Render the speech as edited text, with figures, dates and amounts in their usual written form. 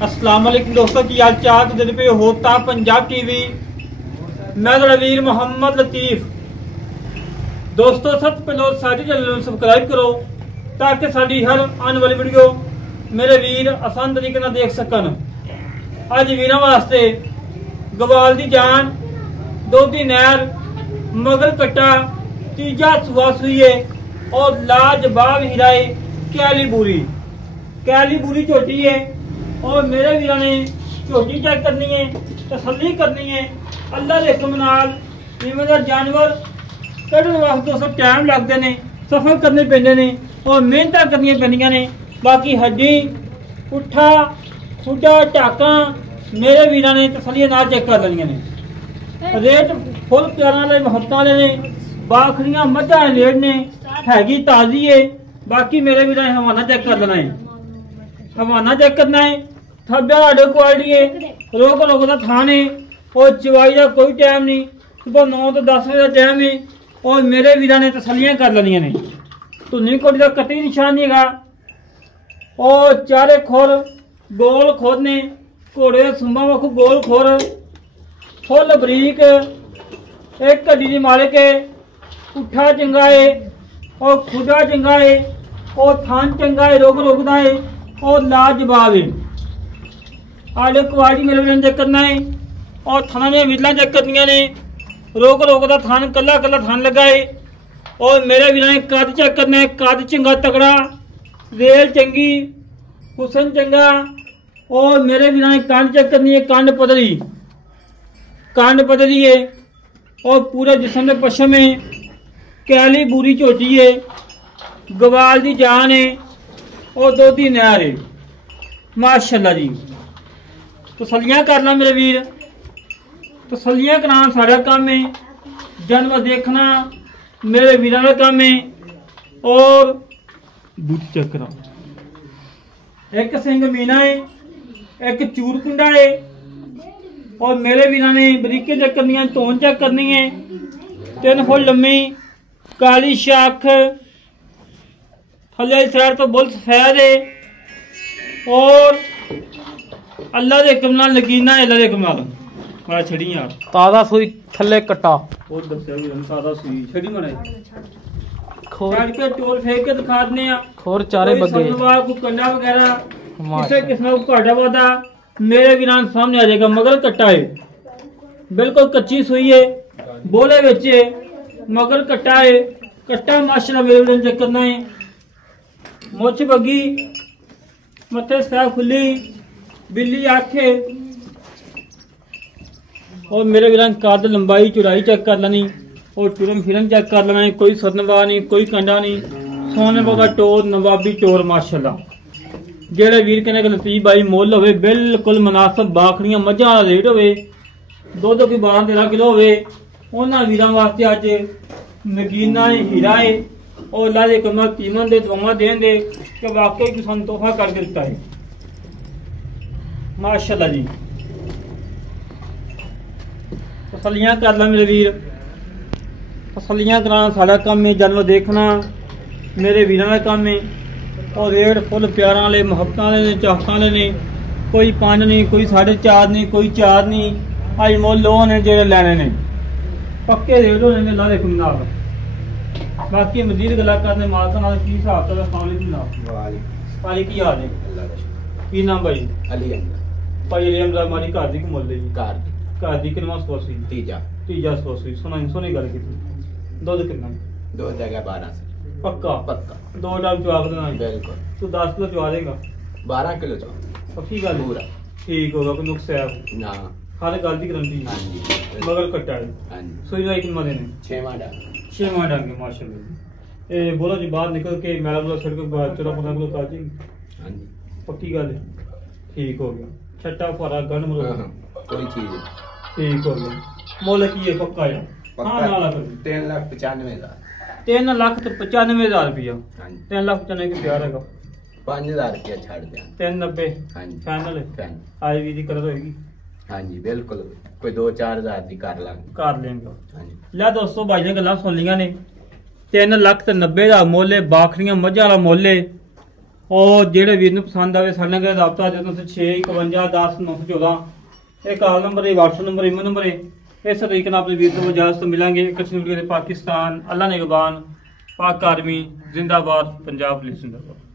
अस्सलाम वालेकुम दोस्तों की हाल चाल तो दिन पे होता पंजाब टीवी। मैं वीर मोहम्मद लतीफ। दोस्तों सबसे पहले सारे चैनल को सब्सक्राइब करो ताकि साड़ी हर आने वाली वीडियो मेरे वीर आसान तरीके नाल देख सकन। अज वीर वास्ते गवाल दी जान, दोधी नहर, मगर कट्टा, तीजा सुआ सुईए और लाजवाब हीराए कैली बूरी झोटी है। और मेरे वीर ने झोटी चेक करनी है, तसल्ली करनी है। अल्लाह के हुक्म नाल इवें दा जानवर कढ़न वास्ते दोस्तों टाइम लगते हैं, सफर करने पैंदे ने और मेहनत करनी पैंदियां ने। बाकी हड्डी, पुट्ठा, खुडा, टाका मेरे वीर ने तसल्ली नाल चेक कर लेनियां ने। रेट फुल प्यारां वाले मोहब्बतां वाले ने, बाखड़ियां मझां रेट ने, हैगी ताजी है। बाकी मेरे वीर ने हवाना चेक कर लेना है, हवाना चेक करना है। थब्बा आडो क्वालिटी है, रोक रोक का थान है और चवाई का कोई टाइम नहीं। सुबह 9 तो 10 बजे का टाइम है और मेरे वीर ने तसलियां कर लेनियां ने। धुनी कोटी का कटी निशान नहीं है और चारे खोर गोल खोर ने, घोड़े सुंबा वाखू गोल खोर, फुल बरीक, एक हड्डी की मालिक है। पुट्ठा चंगा है और खुडा चंगा है और थान चंगा है, रोक रोकदा है और लाजवाब है। आडो क्वालिटी मेरे वीर चेक करना है और थाना में विरला चेक करनिया ने। रोक रोक का थान कला कला थान लगा है और मेरे वीर ने कद चेक करना है। कद चंगा तगड़ा, रेल चंगी, हुसन चंगा और मेरे वीर ने कंड चेक करनी है। कंड पतली है और पूरे जिस्म के पश्चिम में कैली बूरी झोटी है। गवाल की जान है और दोधी नहर है। माशाअल्लाह जी, तसलियां करना मेरे वीर, तसलियां कराना सारा काम है। जानवर देखना मेरे वीरों का काम है और दूध चेक करा। एक सिंह मीना है, एक चूर कुंडा है और मेरे वीरों ने बरीके चेक करनी है, तोन चेक करनी है। 3 फुट लम्मी काली शाख, थले साइड तो बुल सफेद है और अल्लाह के हुक्म नाल नगीना है। अल्लाह के हुक्म नाल मारा छड़ी यार, ताजा सुई थले कट्टा और दसया भी ताजा सुई छड़ी मारे खोर के टोल फेंक के दिखा दने आ। खोर चारे बगे को कंडा वगैरह किसी किस्म का घाटा वादा मेरे वीरान सामने आ जाएगा। मगर कट्टा है, बिल्कुल कच्ची सुई है, बोले विच है, मगर कट्टा है। कट्टा माशाल्लाह मेरे वीरान चेक करना है। मुछ बगी, मथे सह खुली, बिल्ली आखे और मेरे वीरान कद लंबाई चौड़ाई चेक कर लेनी और टुरम फिरम चेक कर लेना है। कोई सदनवा नहीं, कोई कंडा नहीं, सोने बगा टोर, नवाबी टोर माशाल्लाह। जेड़े वीर कहने लतीफ भाई मोल होवे बिल्कुल मुनासिब, बाखड़ियां मझां वाला रेट होवे, दुध कोई 12-13 किलो होवे, उन्हां वीरां वास्ते अज नगीना हीरा है और अल्लाह दे हुक्म नाल कीमत दे दुआवां देन दे कि वाकई किसी ने तोहफा करके दिता है। माशाल्लाह जी, तसलियां कर ला मेरे वीर, तसलियां कराना सारा काम है। जानवर देखना मेरे वीरों का काम है और रेट फुल प्यारा वाले, मोहब्बतां वाले ने, चाहतां वाले ने। कोई 5 नहीं, कोई 4.5 नहीं, कोई 4 नहीं। अज मुल लोह ने जेड़े लैने ने, पक्के रेट होने ने अल्लाह दे हुक्म नाल। बाकी मजीद गल्लां करने मालकां नाल की हिसाब तो भाई की हाल है? की नाम भाई? अली भाई अली अहमद हमारी घर दी मुल दी घर दी कितना सौ सी? तीजा सौ सी। सोनी गल की दुध कितना? दो जगह 12 से पक्का 2 टाइम चवा देना बिल्कुल। तू 10 किलो चवा देगा? 12 किलो चवा पक्की गल पूरा ठीक होगा, कोई नुक्स है ना? हर गल की गारंटी। हां जी, मगर कट्टा है। हां जी, सोई भाई कितना देने? 6 डांगे माशाल्लाह। ए बोलो जी बाहर निकल के मैला बोला सड़क 14-15 किलो का जी। हां जी, पक्की गल है, ठीक हो गया। छट्टा फरा गन मुल कोई चीज ठीक हो गया। मोल की है पक्का है? हां नाला कर 3,95,000 3,95,000 रुपया। हां जी, 3,95,000 की प्यार है। 5,000 रुपया छाड़ दिया। 390 हां जी, फाइनल है। आज भी दी कर होगी? हां जी बिल्कुल, कोई 2-4 हज़ार दी कर लेंगे। हां जी, ले दोस्तों भाई ने गल्लां सुन लियां ने। 3,90,000 मुੱਲ है, बाखड़ियां मझां वाला मुੱਲ है ਔਰ ਜਿਹੜੇ ਵੀਰ ਨੂੰ ਪਸੰਦ ਆਵੇ ਸਾਡੇ ਨਾਲ ਰਾਬਤਾ ਜੋ ਤੁਸੀਂ 65110 ਇਹ ਕਾਲ ਨੰਬਰ ਹੈ, WhatsApp ਨੰਬਰ, ਈਮੇਲ ਨੰਬਰ ਹੈ। ਇਸ ਤਰੀਕੇ ਨਾਲ ਆਪਣੇ ਵੀਰ ਤੋਂ ਇਜਾਜ਼ਤ ਮਿਲਾਂਗੇ। ਕਸ਼ਮੀਰ ਦੇ ਪਾਕਿਸਤਾਨ, ਅੱਲਾ ਨਿਗਹਬਾਨ, पाक आर्मी जिंदाबाद, पंजाब पुलिस जिंदाबाद।